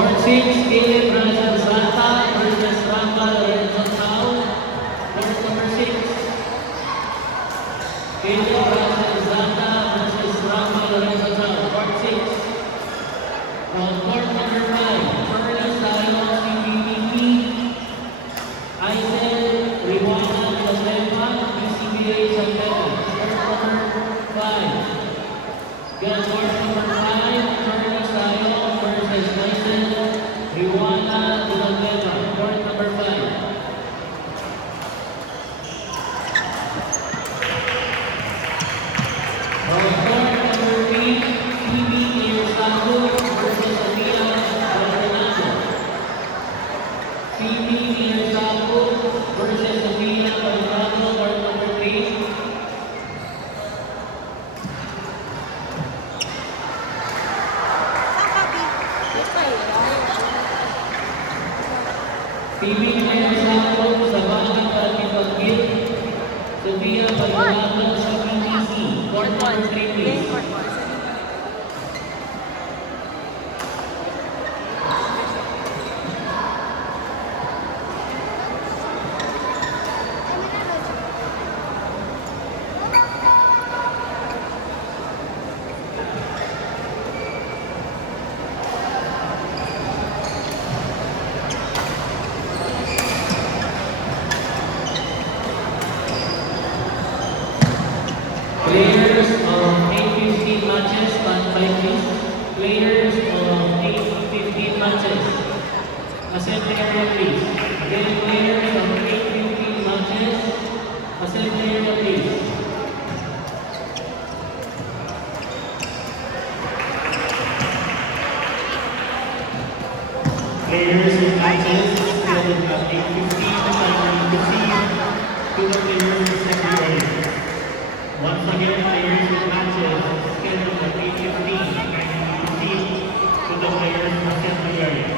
Court 6, Caleb Brazil Zata versus Rafa Lorenzo Tao. Court number 6, Caleb Brazil Zata versus Rafa Lorenzo Tao. Court 6. Court number 5, Furnas Dialogue CBTP, Aisel Riwana Josefa, PCBA Santana. Court number 5. Good, court number 5, Furnas Dialogue versus Aisel Riwana Josefa. Court number 5. Court number 3, PB Iyosako versus Sophia Baldonado. PB Iyosako versus Sophia Baldonado. Court number 3. PB Iyosako sa Bagang Pagkipagkit. Sophia Baldonado sa PBC. Court number 3, please. Players of 8-15 matches, stand by please. Players of 8-15 matches. Assembly area please. Again, players of 8-15 matches. Assembly area please. Players in matches scheduled at 8:15 and proceed to the players assembly area. Once again, players with matches scheduled at 8:15 and proceed to the players assembly area.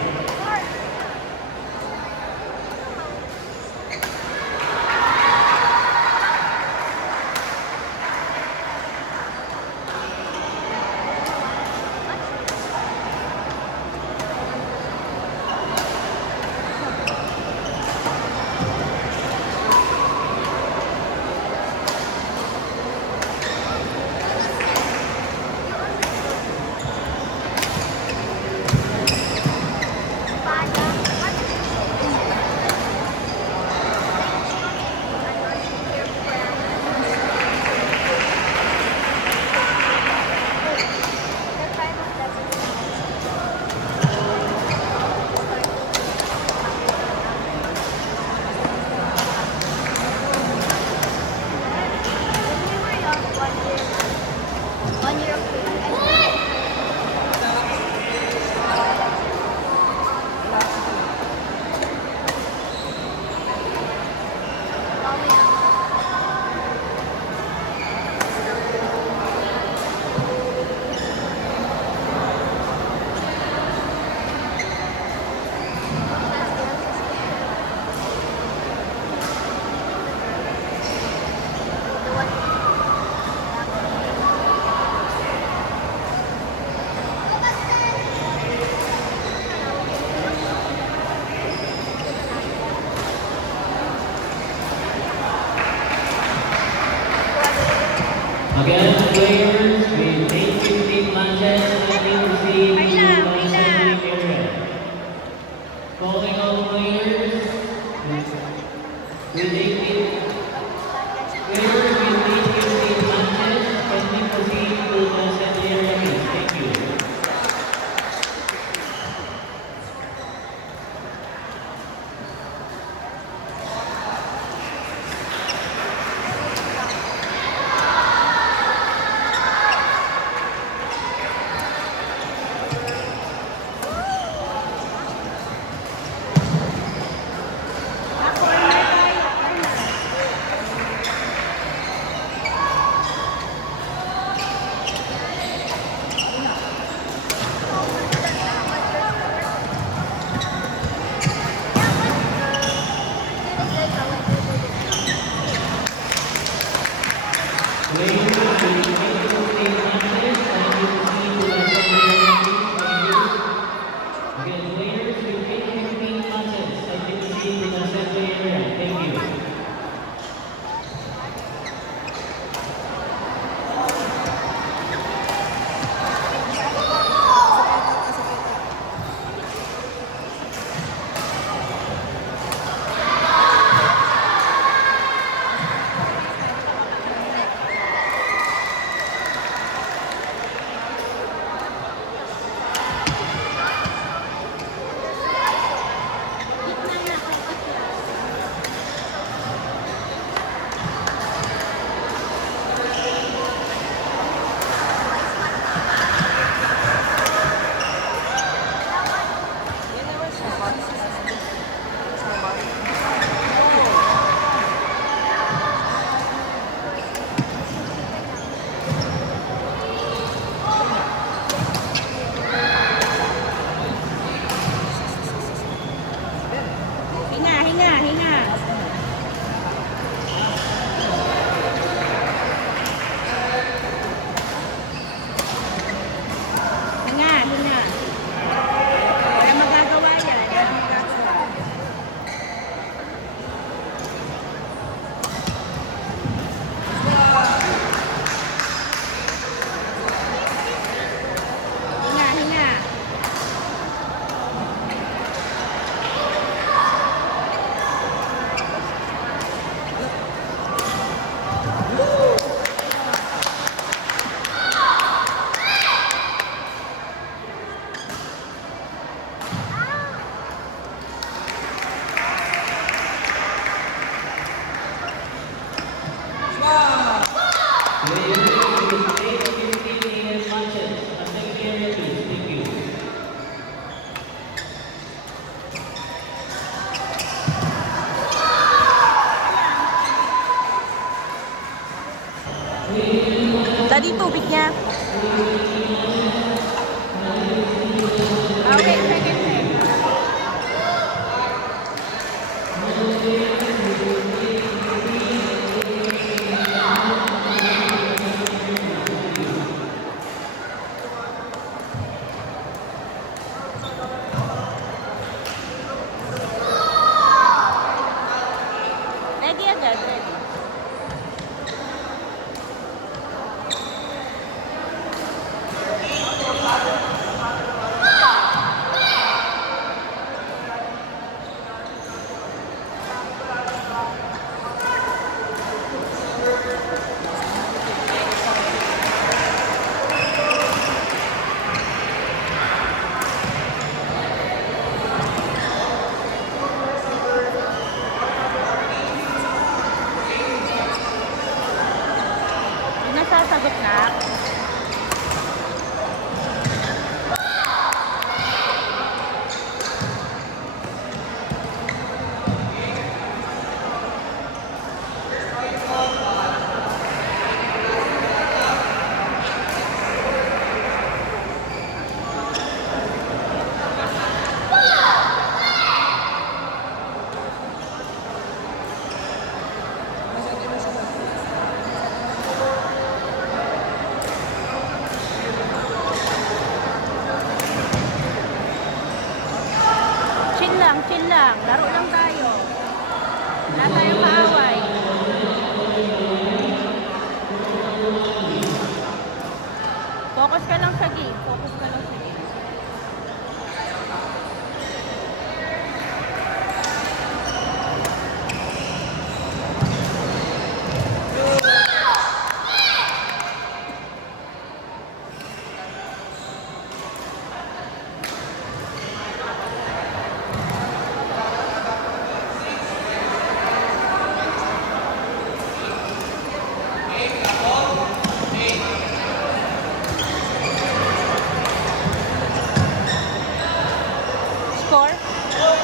Again, players with 8-15 matches having received the assembly area. Calling all players with 8-15 matches pending proceed to the assembly area. Thank you. Again, Thank you. Tadi tubig niya. Okay, second set. Ready agad, ready. Yung nasasagot na. Chill lang. Laro lang tayo. Wala tayong maaway. Focus ka lang sa game. Focus ka lang sa game. Score? Out.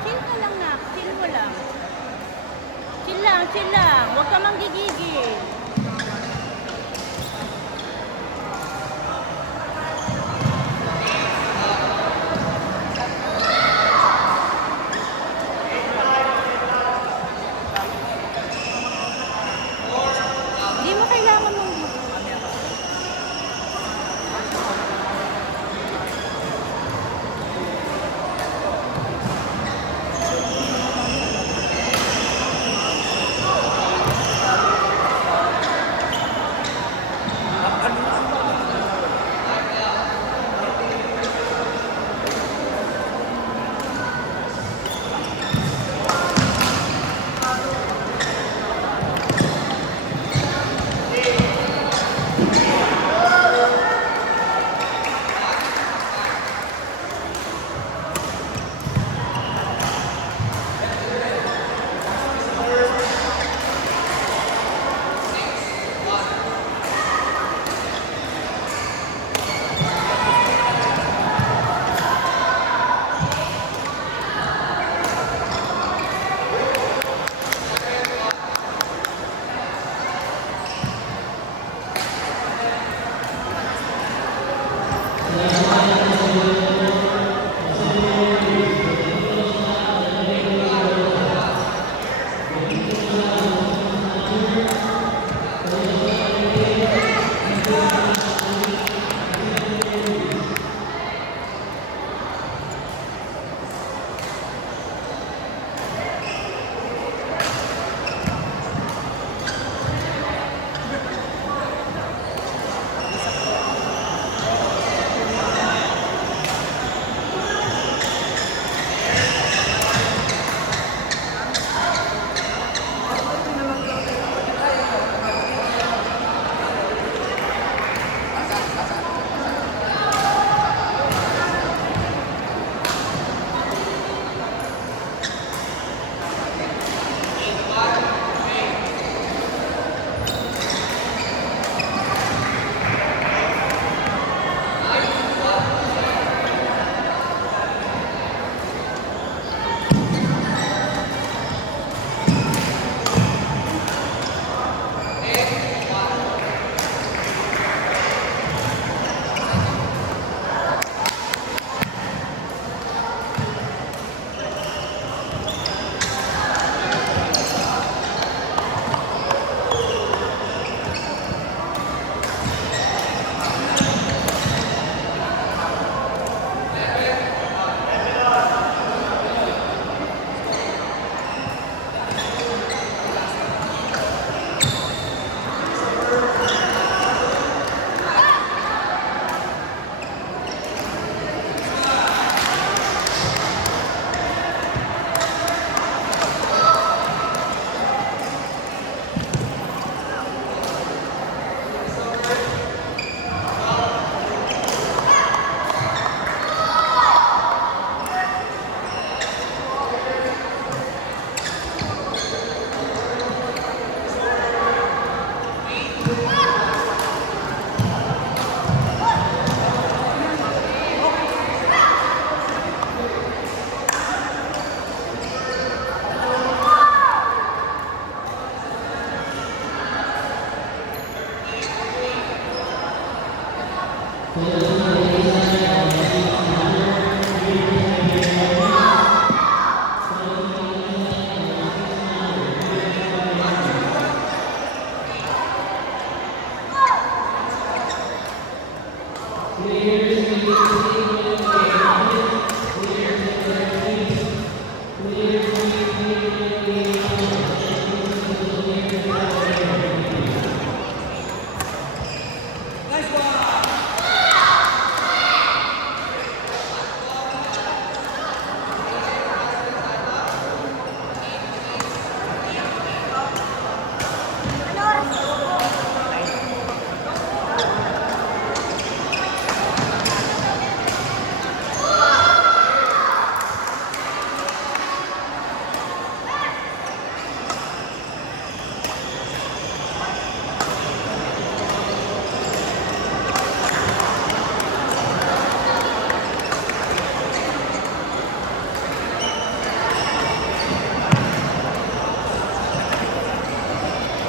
Chill ka lang na. Chill mo lang. Chill lang. Huwag ka manggigigil.